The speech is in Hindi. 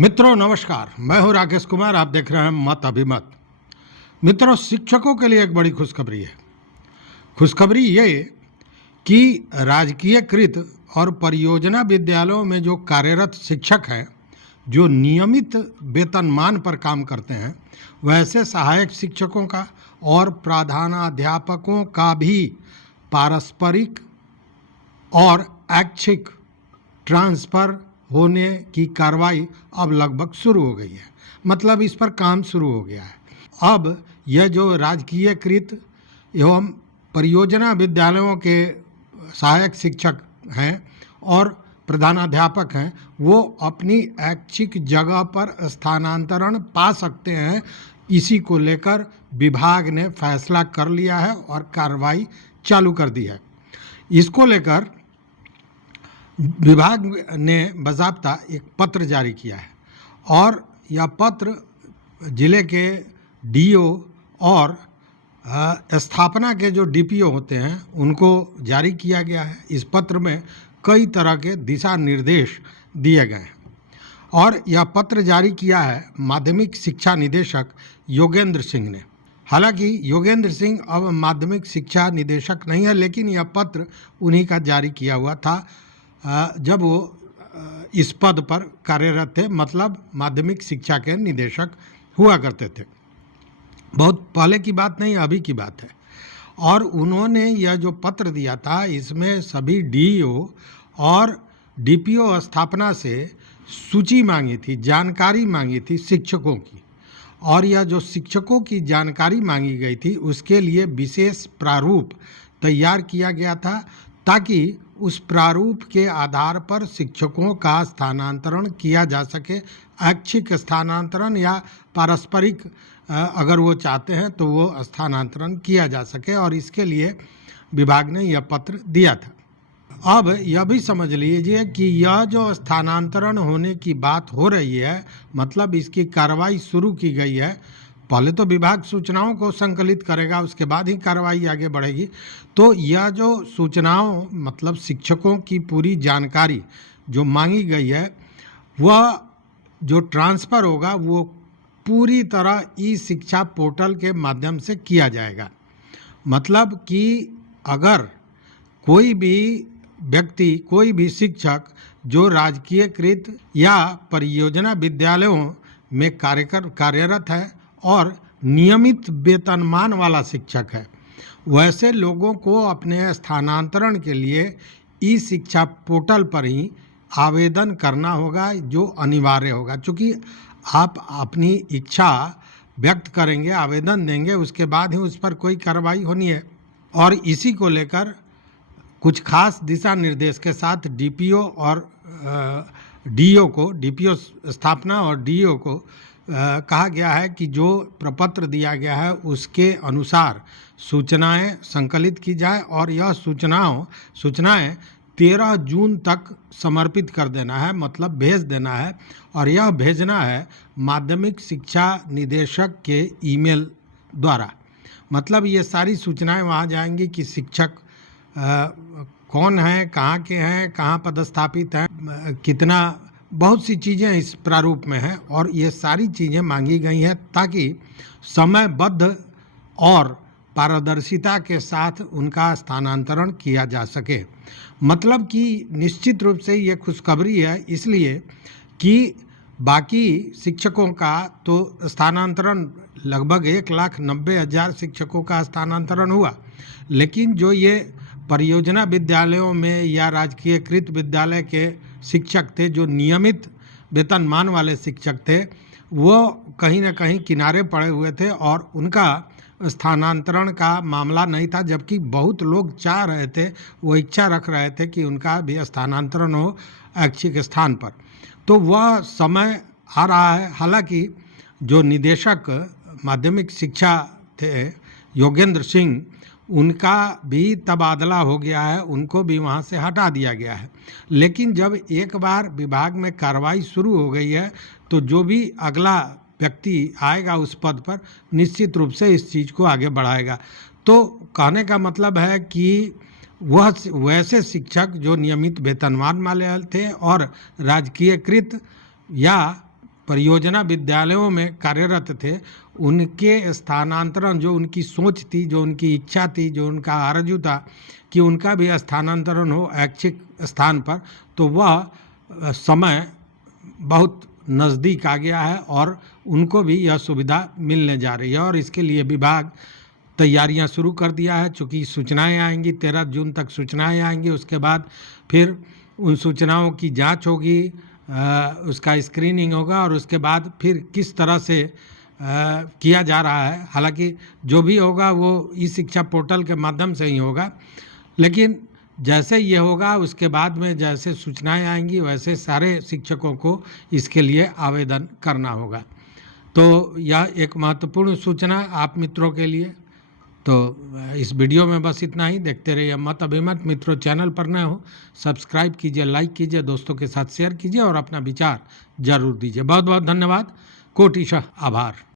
मित्रों नमस्कार, मैं हूं राकेश कुमार। आप देख रहे हैं मत अभिमत। मित्रों, शिक्षकों के लिए एक बड़ी खुशखबरी है। खुशखबरी ये कि राजकीयकृत और परियोजना विद्यालयों में जो कार्यरत शिक्षक हैं, जो नियमित वेतनमान पर काम करते हैं, वैसे सहायक शिक्षकों का और प्रधानाध्यापकों का भी पारस्परिक और ऐच्छिक ट्रांसफ़र होने की कार्रवाई अब लगभग शुरू हो गई है। मतलब इस पर काम शुरू हो गया है। अब यह जो राजकीयकृत एवं परियोजना विद्यालयों के सहायक शिक्षक हैं और प्रधानाध्यापक हैं, वो अपनी ऐच्छिक जगह पर स्थानांतरण पा सकते हैं। इसी को लेकर विभाग ने फैसला कर लिया है और कार्रवाई चालू कर दी है। इसको लेकर विभाग ने बाज़ाब्ता एक पत्र जारी किया है और यह पत्र जिले के डीओ और स्थापना के जो डीपीओ होते हैं उनको जारी किया गया है। इस पत्र में कई तरह के दिशा निर्देश दिए गए हैं और यह पत्र जारी किया है माध्यमिक शिक्षा निदेशक योगेंद्र सिंह ने। हालांकि योगेंद्र सिंह अब माध्यमिक शिक्षा निदेशक नहीं है, लेकिन यह पत्र उन्हीं का जारी किया हुआ था जब वो इस पद पर कार्यरत थे, मतलब माध्यमिक शिक्षा के निदेशक हुआ करते थे। बहुत पहले की बात नहीं, अभी की बात है। और उन्होंने यह जो पत्र दिया था, इसमें सभी डीईओ और डीपीओ स्थापना से सूची मांगी थी, जानकारी मांगी थी शिक्षकों की। और यह जो शिक्षकों की जानकारी मांगी गई थी, उसके लिए विशेष प्रारूप तैयार किया गया था ताकि उस प्रारूप के आधार पर शिक्षकों का स्थानांतरण किया जा सके। ऐच्छिक स्थानांतरण या पारस्परिक अगर वो चाहते हैं तो वो स्थानांतरण किया जा सके, और इसके लिए विभाग ने यह पत्र दिया था। अब यह भी समझ लीजिए कि यह जो स्थानांतरण होने की बात हो रही है, मतलब इसकी कार्रवाई शुरू की गई है। पहले तो विभाग सूचनाओं को संकलित करेगा, उसके बाद ही कार्रवाई आगे बढ़ेगी। तो यह जो सूचनाओं मतलब शिक्षकों की पूरी जानकारी जो मांगी गई है, वह जो ट्रांसफ़र होगा वो पूरी तरह ई शिक्षा पोर्टल के माध्यम से किया जाएगा। मतलब कि अगर कोई भी व्यक्ति, कोई भी शिक्षक जो राजकीयकृत या परियोजना विद्यालयों में कार्यरत है और नियमित वेतनमान वाला शिक्षक है, वैसे लोगों को अपने स्थानांतरण के लिए ई शिक्षा पोर्टल पर ही आवेदन करना होगा, जो अनिवार्य होगा। चूँकि आप अपनी इच्छा व्यक्त करेंगे, आवेदन देंगे, उसके बाद ही उस पर कोई कार्रवाई होनी है। और इसी को लेकर कुछ खास दिशा निर्देश के साथ डीपीओ और डीईओ को, डीपीओ स्थापना और डीईओ को कहा गया है कि जो प्रपत्र दिया गया है उसके अनुसार सूचनाएं संकलित की जाए और यह सूचनाएं 13 जून तक समर्पित कर देना है, मतलब भेज देना है। और यह भेजना है माध्यमिक शिक्षा निदेशक के ईमेल द्वारा। मतलब ये सारी सूचनाएं वहाँ जाएंगी कि शिक्षक कौन है, कहाँ के हैं, कहाँ पदस्थापित हैं, कितना, बहुत सी चीज़ें इस प्रारूप में हैं। और ये सारी चीज़ें मांगी गई हैं ताकि समयबद्ध और पारदर्शिता के साथ उनका स्थानांतरण किया जा सके। मतलब कि निश्चित रूप से ये खुशखबरी है, इसलिए कि बाकी शिक्षकों का तो स्थानांतरण लगभग 1,90,000 शिक्षकों का स्थानांतरण हुआ, लेकिन जो ये परियोजना विद्यालयों में या राजकीयकृत विद्यालय के शिक्षक थे, जो नियमित वेतनमान वाले शिक्षक थे, वो कहीं ना कहीं किनारे पड़े हुए थे और उनका स्थानांतरण का मामला नहीं था। जबकि बहुत लोग चाह रहे थे, वो इच्छा रख रहे थे कि उनका भी स्थानांतरण हो ऐच्छिक स्थान पर। तो वह समय आ रहा है। हालांकि जो निदेशक माध्यमिक शिक्षा थे योगेंद्र सिंह, उनका भी तबादला हो गया है, उनको भी वहाँ से हटा दिया गया है। लेकिन जब एक बार विभाग में कार्रवाई शुरू हो गई है, तो जो भी अगला व्यक्ति आएगा उस पद पर, निश्चित रूप से इस चीज़ को आगे बढ़ाएगा। तो कहने का मतलब है कि वह वैसे शिक्षक जो नियमित वेतनमान वाले थे और राजकीयकृत या परियोजना विद्यालयों में कार्यरत थे उनके स्थानांतरण, जो उनकी सोच थी, जो उनकी इच्छा थी, जो उनका आरजू था कि उनका भी स्थानांतरण हो ऐच्छिक स्थान पर, तो वह समय बहुत नज़दीक आ गया है और उनको भी यह सुविधा मिलने जा रही है। और इसके लिए विभाग तैयारियां शुरू कर दिया है। चूँकि सूचनाएं आएंगी, 13 जून तक सूचनाएं आएंगी, उसके बाद फिर उन सूचनाओं की जांच होगी, उसका स्क्रीनिंग होगा और उसके बाद फिर किस तरह से किया जा रहा है। हालांकि जो भी होगा वो ई शिक्षा पोर्टल के माध्यम से ही होगा, लेकिन जैसे ये होगा उसके बाद में जैसे सूचनाएं आएंगी वैसे सारे शिक्षकों को इसके लिए आवेदन करना होगा। तो यह एक महत्वपूर्ण सूचना आप मित्रों के लिए। तो इस वीडियो में बस इतना ही। देखते रहिए मत अभिमत। मित्रों, चैनल पर नए हो सब्सक्राइब कीजिए, लाइक कीजिए, दोस्तों के साथ शेयर कीजिए और अपना विचार जरूर दीजिए। बहुत बहुत धन्यवाद। कोटिशः आभार।